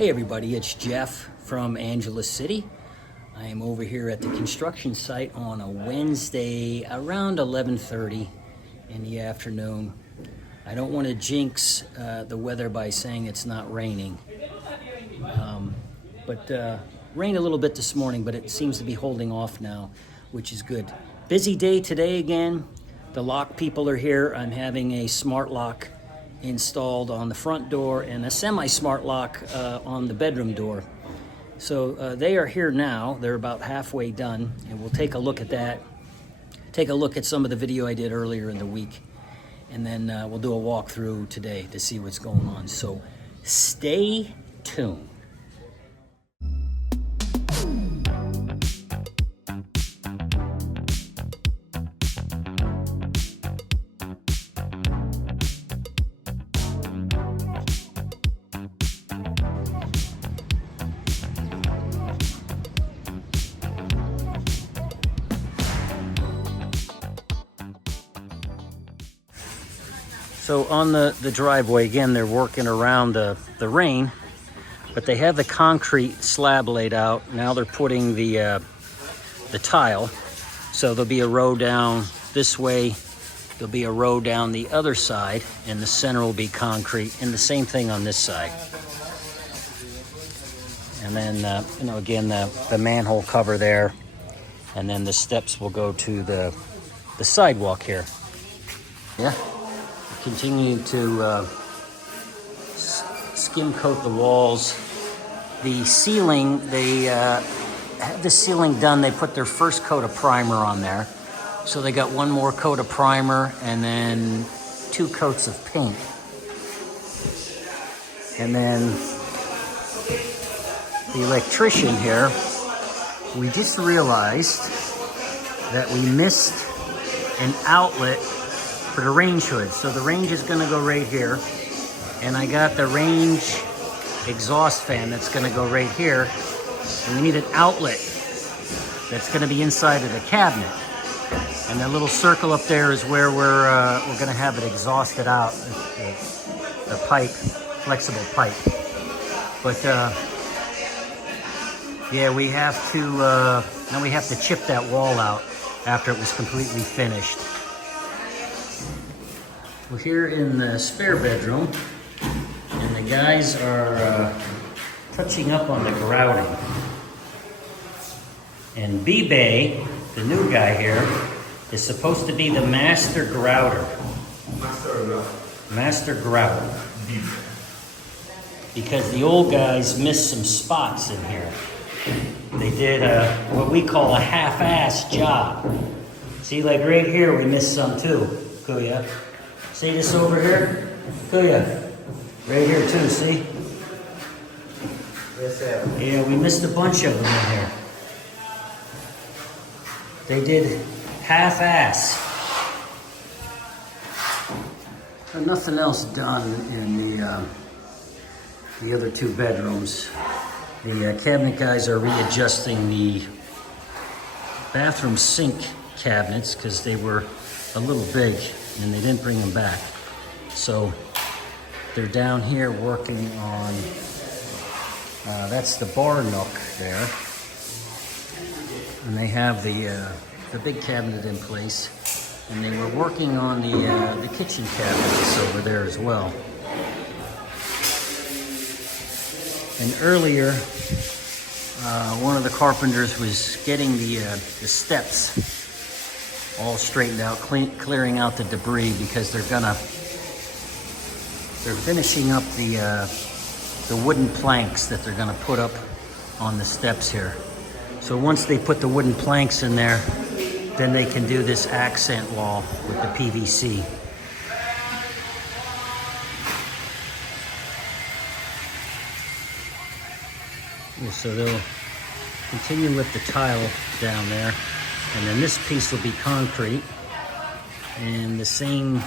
Hey everybody, it's Jeff from Angeles City. I am over here at the construction site on a Wednesday around 11:30 in the afternoon. I don't want to jinx the weather by saying it's not raining. But rained a little bit this morning, but it seems to be holding off now, which is good. Busy day today again. The lock people are here. I'm having a smart lock installed on the front door and a semi-smart lock on the bedroom door. So they are here now. They're about halfway done, and we'll take a look at that. Take a look at some of the video I did earlier in the week, and then we'll do a walkthrough today to see what's going on. So stay tuned. So on the driveway, again, they're working around the rain, but they have the concrete slab laid out. Now they're putting the tile. So there'll be a row down this way, there'll be a row down the other side, and the center will be concrete, and the same thing on this side. And then, again, the manhole cover there, and then the steps will go to the sidewalk here. Yeah. Continue to skim coat the walls. The ceiling, they had the ceiling done. They put their first coat of primer on there. So they got one more coat of primer and then 2 coats of paint. And then the electrician here, we just realized that we missed an outlet for the range hood. So the range is gonna go right here. And I got the range exhaust fan that's gonna go right here. And we need an outlet that's gonna be inside of the cabinet. And that little circle up there is where we're gonna have it exhausted out, the pipe, flexible pipe. But yeah, we have to, now we have to chip that wall out after it was completely finished. We're here in the spare bedroom, and the guys are touching up on the grouting. And B-Bay, the new guy here, is supposed to be the master grouter. Master grouter. Because the old guys missed some spots in here. They did what we call a half-ass job. See, like right here, we missed some too, Kuya. See this over here? Kuya. Right here too, see? Yes, sir. Yeah, we missed a bunch of them in here. They did half-ass. Nothing else done in the other 2 bedrooms. The cabinet guys are readjusting the bathroom sink cabinets because they were a little big and they didn't bring them back. So they're down here working on, that's the bar nook there. And they have the big cabinet in place. And they were working on the kitchen cabinets over there as well. And earlier, one of the carpenters was getting the steps all straightened out, clearing out the debris because they're finishing up the wooden planks that they're gonna put up on the steps here. So once they put the wooden planks in there, then they can do this accent wall with the PVC. So they'll continue with the tile down there, and then this piece will be concrete, and the same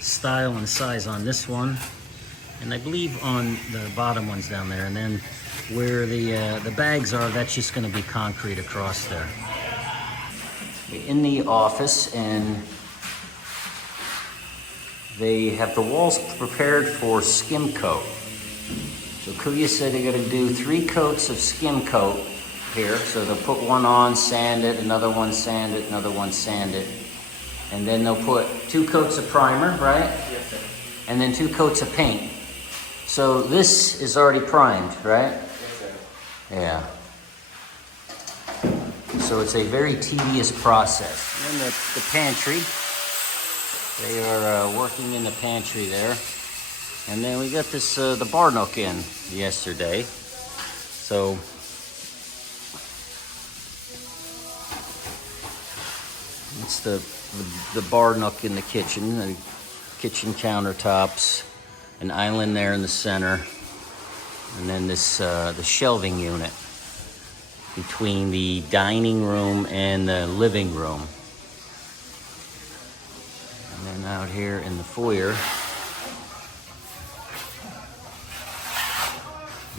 style and size on this one, and I believe on the bottom ones down there, and then where the bags are, that's just going to be concrete across there. In the office, and they have the walls prepared for skim coat. So Kuya said they're gonna do 3 coats of skim coat here. So they'll put one on, sand it, another one sand it, another one sand it. And then they'll put 2 coats of primer, right? Yes, sir. And then 2 coats of paint. So this is already primed, right? Yes, sir. Yeah. So it's a very tedious process. And then the pantry. They are working in the pantry there. And then we got this, the bar nook in yesterday. So it's the bar nook in the kitchen countertops, an island there in the center, and then this the shelving unit between the dining room and the living room. And then out here in the foyer,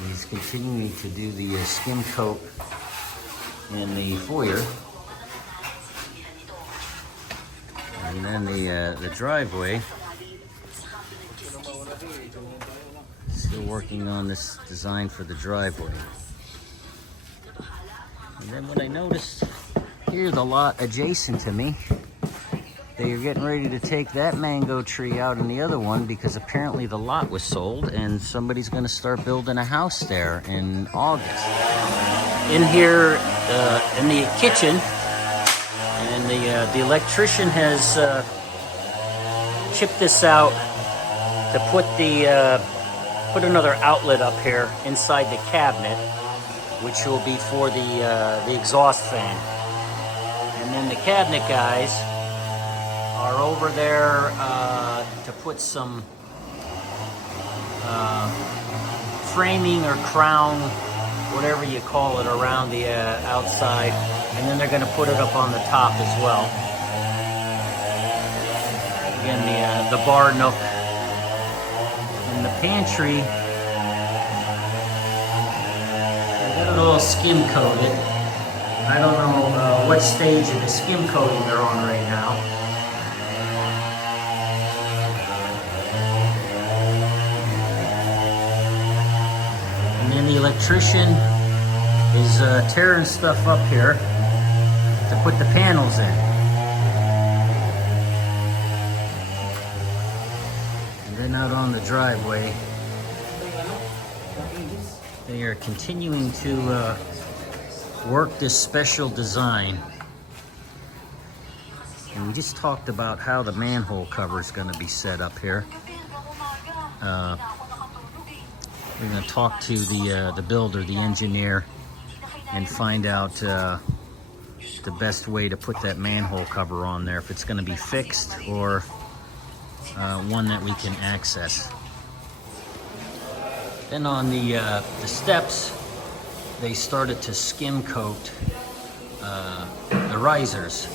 he's continuing to do the skim coat in the foyer. And then the driveway, still working on this design for the driveway. And then what I noticed, here's a lot adjacent to me. They are getting ready to take that mango tree out and the other one because apparently the lot was sold and somebody's going to start building a house there in August. In here, in the kitchen, and the electrician has chipped this out to put put another outlet up here inside the cabinet, which will be for the exhaust fan. And then the cabinet guys are over there to put some framing or crown, whatever you call it, around the outside, and then they're going to put it up on the top as well. Again, the bar nook and the pantry, I got it all skim coated. I don't know what stage of the skim coating they're on right now. And then the electrician is tearing stuff up here to put the panels in. And then out on the driveway, they are continuing to work this special design. And we just talked about how the manhole cover is going to be set up here. We're going to talk to the builder, the engineer, and find out the best way to put that manhole cover on there, if it's going to be fixed or one that we can access. Then on the steps, they started to skim coat the risers.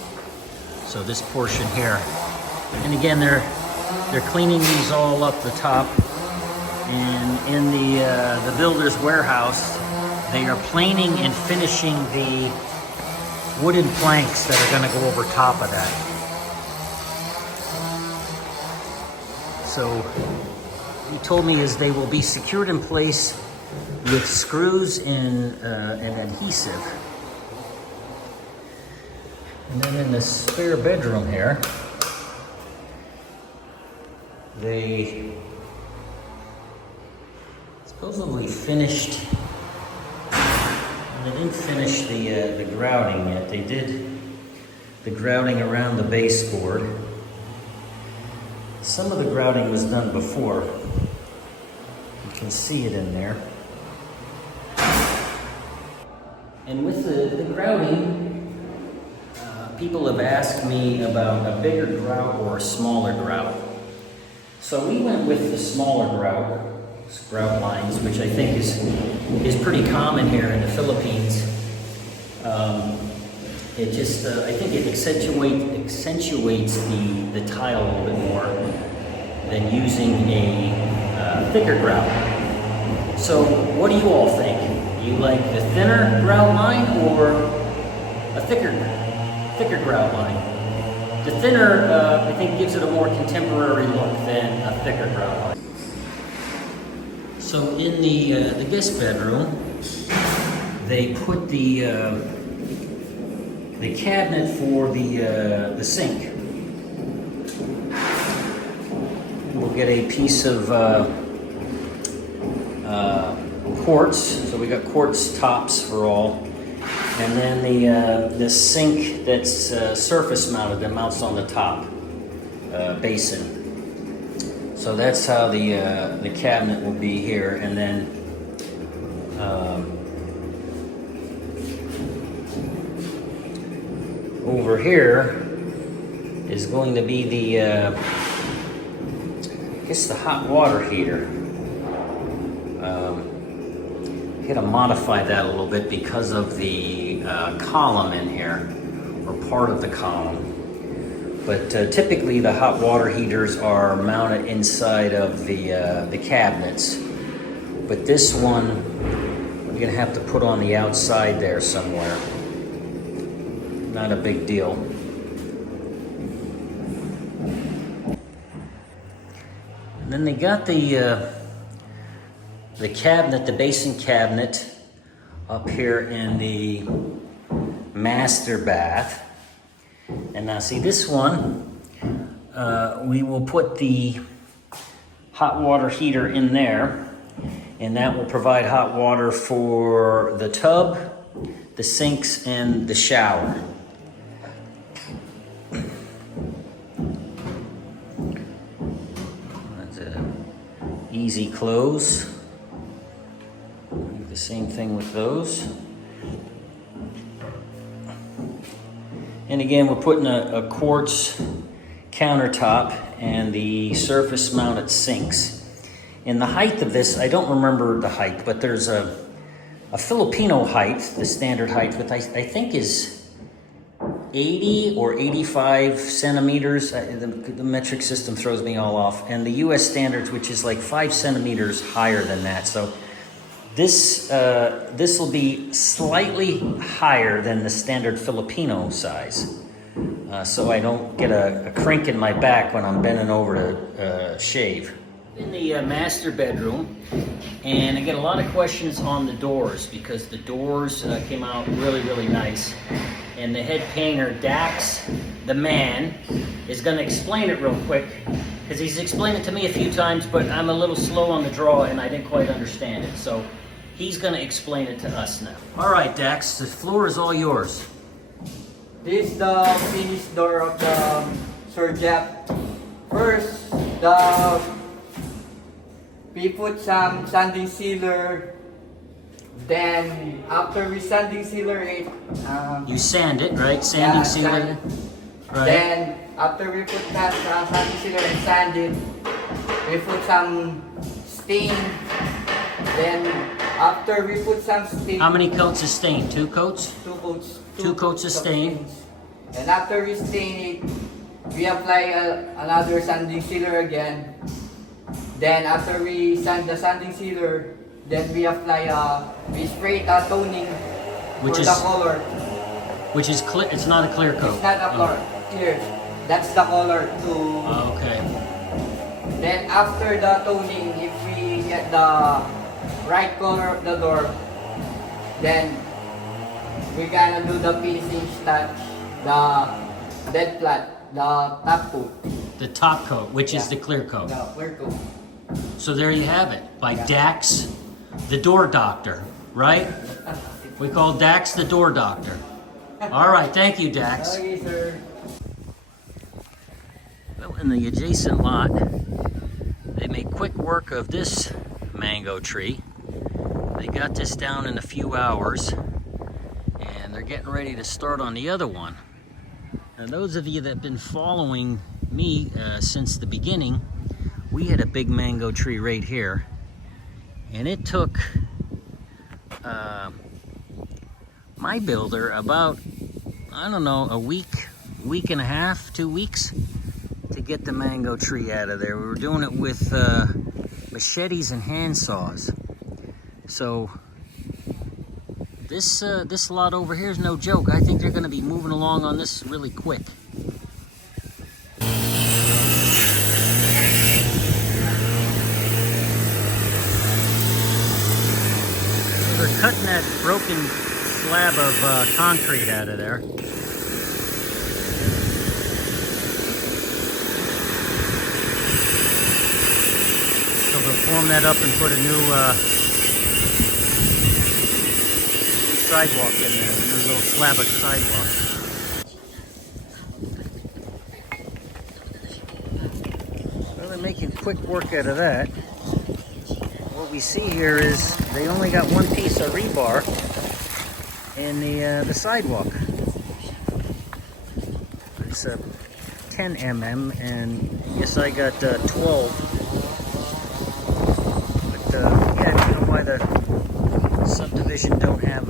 So this portion here, and again they're cleaning these all up the top. And in the builder's warehouse, they are planing and finishing the wooden planks that are going to go over top of that. So he told me is they will be secured in place with screws and adhesive. And then in the spare bedroom here, they supposedly finished. They didn't finish the grouting yet. They did the grouting around the baseboard. Some of the grouting was done before. You can see it in there. And with the grouting, people have asked me about a bigger grout or a smaller grout. So we went with the smaller grout lines, which I think is pretty common here in the Philippines. It just, I think it accentuates the tile a little bit more than using a thicker grout. So what do you all think? Do you like the thinner grout line or a thicker grout line? The thinner, I think, gives it a more contemporary look than a thicker grout line. So in the guest bedroom, they put the cabinet for the sink. We'll get a piece of quartz. So we got quartz tops for all, and then the sink that's surface mounted that mounts on the top basin. So that's how the cabinet will be here, and then over here is going to be the I guess the hot water heater. Got to modify that a little bit because of the column in here, or part of the column. But typically the hot water heaters are mounted inside of the cabinets. But this one, we're gonna have to put on the outside there somewhere. Not a big deal. And then they got the cabinet, the basin cabinet, up here in the master bath. And now see this one, we will put the hot water heater in there, and that will provide hot water for the tub, the sinks, and the shower. That's an easy close. Do the same thing with those. And again, we're putting a quartz countertop and the surface mounted sinks. And the height of this, I don't remember the height, but there's a Filipino height, the standard height, which I think is 80 or 85 centimeters. The metric system throws me all off. And the US standards, which is like 5 centimeters higher than that. So this will be slightly higher than the standard Filipino size, so I don't get a crink in my back when I'm bending over to shave. In the master bedroom, and I get a lot of questions on the doors because the doors came out really, really nice. And the head painter, Dax, the man, is going to explain it real quick, because he's explained it to me a few times, but I'm a little slow on the draw and I didn't quite understand it. So he's going to explain it to us now. All right, Dax, the floor is all yours. This is the finished door of the Sir Jeff. First, we put some sanding sealer. Then, after we sanding sealer it, you sand it, right? Sanding sealer. Right. Then, after we put that sanding sealer and sand it, we put some stain. Then, after we put some stain. How many coats of stain? 2 coats? 2 coats. 2 coats of stain. And after we stain it, we apply another sanding sealer again. Then after we sand the sanding sealer, then we apply we spray the toning Which for is the color. Which is clear. It's not a clear coat. It's not a color. Clear. That's the color too. Okay. Then after the toning, if we get the right color of the door, then we gonna do the finishing touch, the bed flat, the top coat. The top coat, which is the clear coat. The clear coat. So there you have it, by Dax, the door doctor, right? We call Dax the door doctor. All right, thank you, Dax. Okay, sir. Well, in the adjacent lot, they made quick work of this mango tree. They got this down in a few hours, and they're getting ready to start on the other one. Now, those of you that have been following me since the beginning, we had a big mango tree right here, and it took my builder about, I don't know, a week and a half, 2 weeks to get the mango tree out of there. We were doing it with machetes and hand saws. So this lot over here is no joke. I think they're going to be moving along on this really quick. they're cutting that broken slab of concrete out of there. So they'll form that up and put a new sidewalk in there, a new little slab of sidewalk. Well, they're making quick work out of that. What we see here is they only got one piece of rebar in the sidewalk. It's a 10 mm, and yes, I got 12. But yeah, I don't know why the subdivision don't have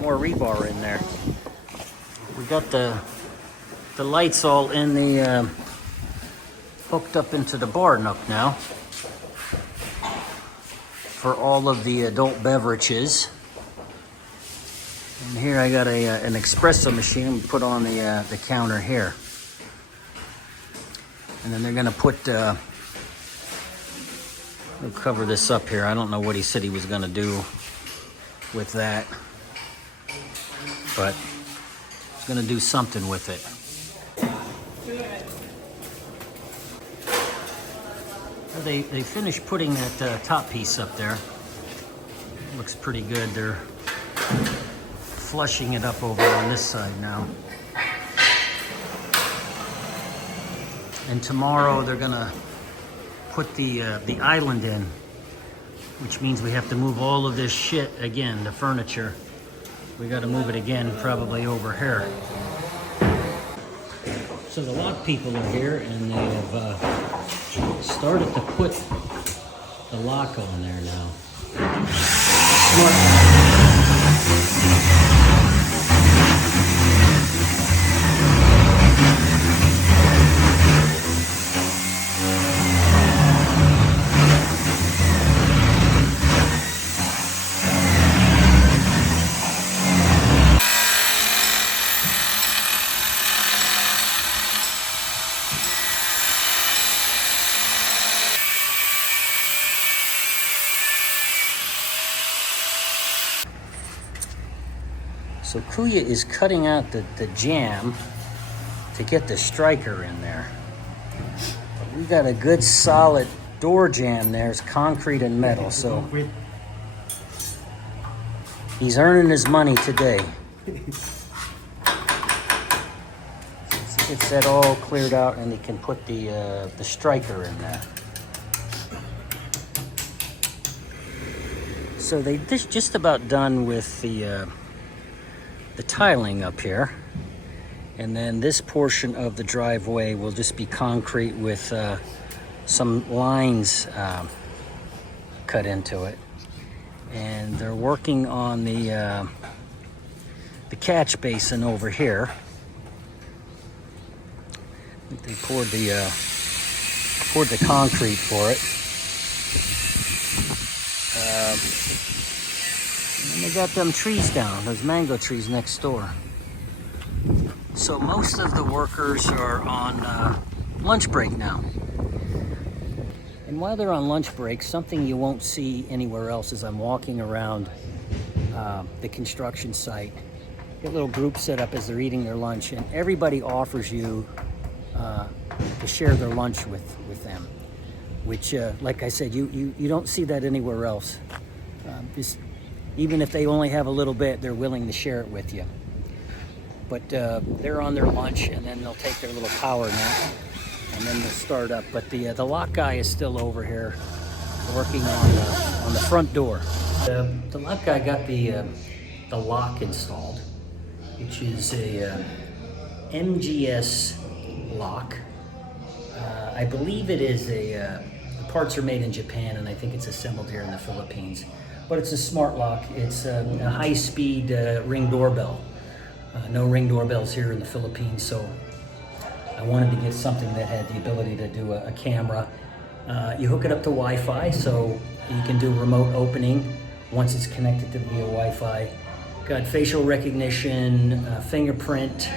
more rebar in there. We got the lights all in the hooked up into the bar nook now for all of the adult beverages. And here I got an espresso machine put on the counter here. And then they're gonna put we'll cover this up here. I don't know what he said he was gonna do with that, but he's gonna do something with it. Well, they finished putting that top piece up there. Looks pretty good. They're flushing it up over on this side now. And tomorrow they're gonna put the island in, which means we have to move all of this shit again, the furniture. We got to move it again, probably over here. So the lock people are here, and they have started to put the lock on there now. So Kuya is cutting out the jamb to get the striker in there. But we got a good solid door jamb there. It's concrete and metal, so he's earning his money today. Gets that all cleared out, and he can put the striker in there. So they just about done with the tiling up here, and then this portion of the driveway will just be concrete with some lines cut into it. And they're working on the catch basin over here. I think they poured the concrete for it. And they got them trees down, those mango trees next door. So most of the workers are on lunch break now. And while they're on lunch break, something you won't see anywhere else as I'm walking around the construction site. Get a little group set up as they're eating their lunch, and everybody offers you to share their lunch with them. Which, like I said, you don't see that anywhere else. Even if they only have a little bit, they're willing to share it with you. But they're on their lunch, and then they'll take their little power nap, and then they'll start up. But the lock guy is still over here working on the front door. The lock guy got the lock installed, which is a MGS lock. I believe it is the parts are made in Japan, and I think it's assembled here in the Philippines. But it's a smart lock. It's a high-speed Ring doorbell. No Ring doorbells here in the Philippines, so I wanted to get something that had the ability to do a camera. You hook it up to Wi-Fi, so you can do remote opening once it's connected to via Wi-Fi. Got facial recognition, fingerprint,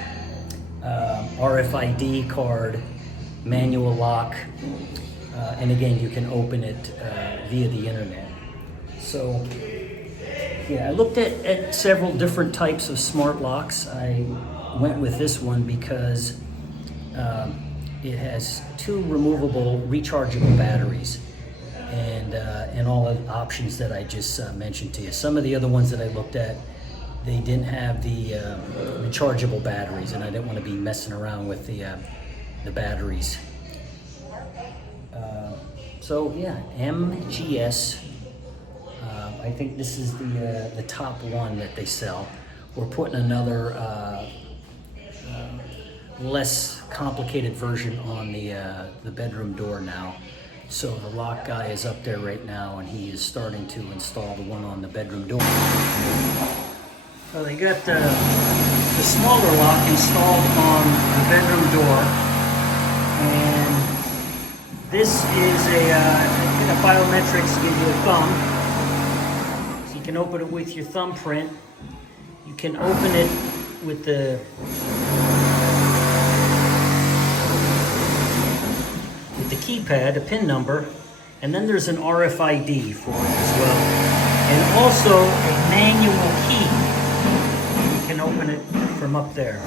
RFID card, manual lock, and again, you can open it via the internet. So Yeah, I looked at several different types of smart locks. I went with this one because it has 2 removable rechargeable batteries and all the options that I just mentioned to you. Some of the other ones that I looked at, they didn't have the rechargeable batteries, and I didn't want to be messing around with the batteries. So yeah, MGS. I think this is the top one that they sell. We're putting another less complicated version on the bedroom door now. So the lock guy is up there right now, and he is starting to install the one on the bedroom door. So they got the smaller lock installed on the bedroom door, and this is a biometrics to give you a thumb. So you can open it with your thumbprint. You can open it with the keypad, a pin number, and then there's an RFID for it as well, and also a manual key. You can open it from up there.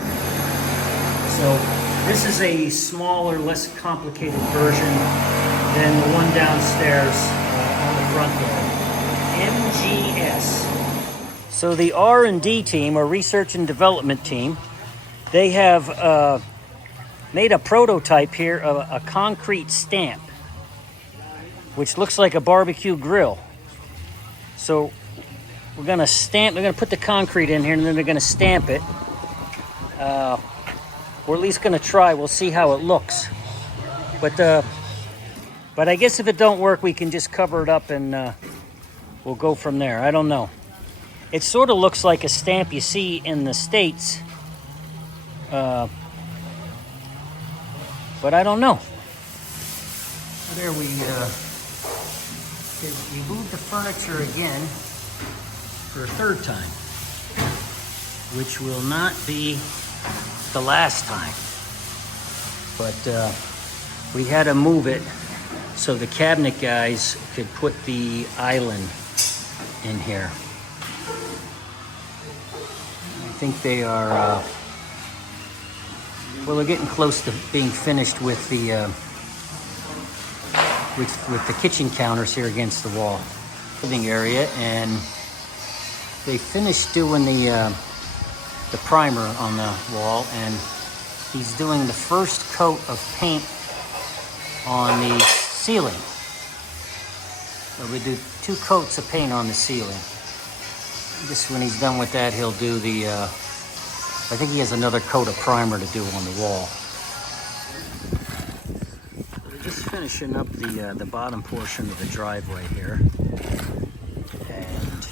So this is a smaller, less complicated version than the one downstairs on the front door. MGS. So the R&D team, or research and development team, they have made a prototype here of a concrete stamp, which looks like a barbecue grill. So we're gonna put the concrete in here, and then they're gonna stamp it. We're at least gonna try. We'll see how it looks. But I guess if it don't work, we can just cover it up and we'll go from there. I don't know. It sort of looks like a stamp you see in the States. But I don't know. There we moved the furniture again for a 3rd time, which will not be the last time. But we had to move it so the cabinet guys could put the island in here. I think they are. Well, they're getting close to being finished with the with the kitchen counters here against the wall, living area, and they finished doing the primer on the wall, and he's doing the first coat of paint on the ceiling. So we do 2 coats of paint on the ceiling. Just when he's done with that, he'll do the. I think he has another coat of primer to do on the wall. We're just finishing up the bottom portion of the driveway here, and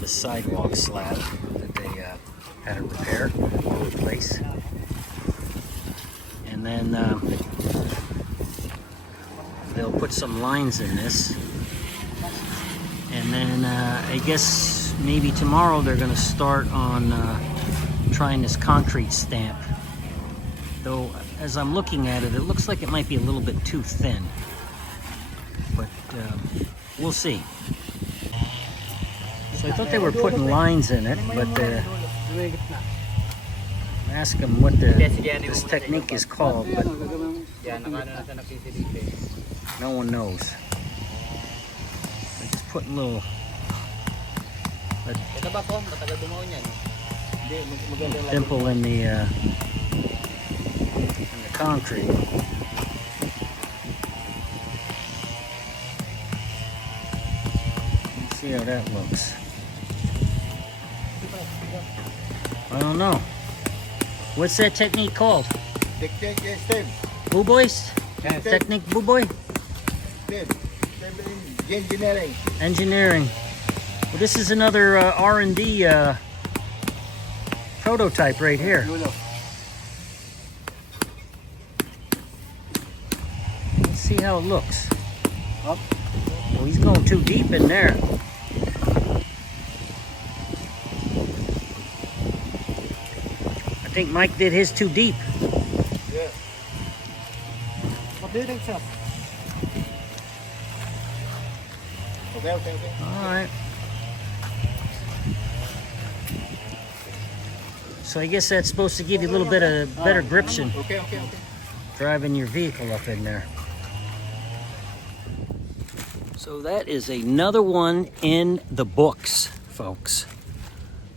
the sidewalk slab that they had to repair or replace. And then they'll put some lines in this, and then I guess maybe tomorrow they're going to start on trying this concrete stamp. Though, as I'm looking at it, it looks like it might be a little bit too thin. But we'll see. So I thought they were putting lines in it, but ask them what this technique is called, but no one knows. They're just putting little dimple in the concrete. Let's see how that looks. I don't know. What's that technique called? Buboys? Technique buboy? Engineering. Engineering. Well, this is another R&D prototype right here. Let's see how it looks. Oh, he's going too deep in there. I think Mike did his too deep. Yeah. What do you think, sir? Okay. All right. So I guess that's supposed to give you a little bit of better gription Okay. driving your vehicle up in there. So that is another one in the books, folks.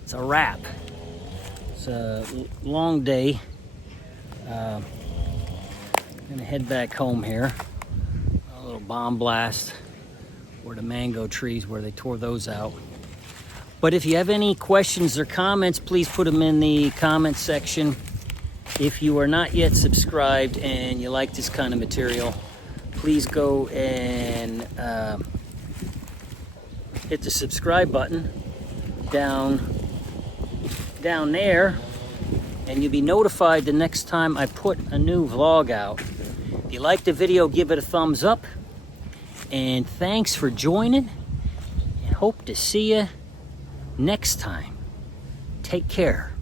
It's a wrap. It's a long day. I'm gonna head back home here. A little bomb blast where the mango trees, where they tore those out. But if you have any questions or comments, please put them in the comment section. If you are not yet subscribed and you like this kind of material, please go and hit the subscribe button down there, and you'll be notified the next time I put a new vlog out. If you like the video, give it a thumbs up, and thanks for joining, and hope to see you next time. Take care.